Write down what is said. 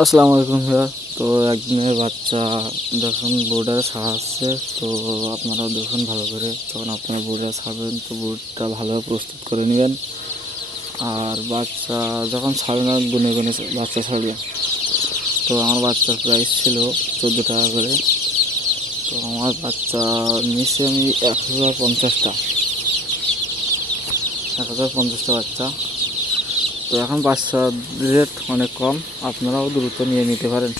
আসসালামু আলাইকুম ভাইয়া। তো একদিনের বাচ্চা যখন বোর্ডারে ছাড়াচ্ছে, তো আপনারাও দেখুন ভালো করে, যখন আপনারা বোর্ডারে ছাড়বেন তো বোর্ডটা ভালোভাবে প্রস্তুত করে নেবেন। আর বাচ্চা যখন ছাড়বেন গুনে গুনে বাচ্চা ছাড়বেন। তো আমার বাচ্চার প্রাইস ছিল 14 টাকা করে। তো আমার বাচ্চা নিয়েছি আমি 1050টা বাচ্চা। তো এখন বাচ্চার রেট অনেক কম, আপনারাও দ্রুত নিয়ে নিতে পারেন।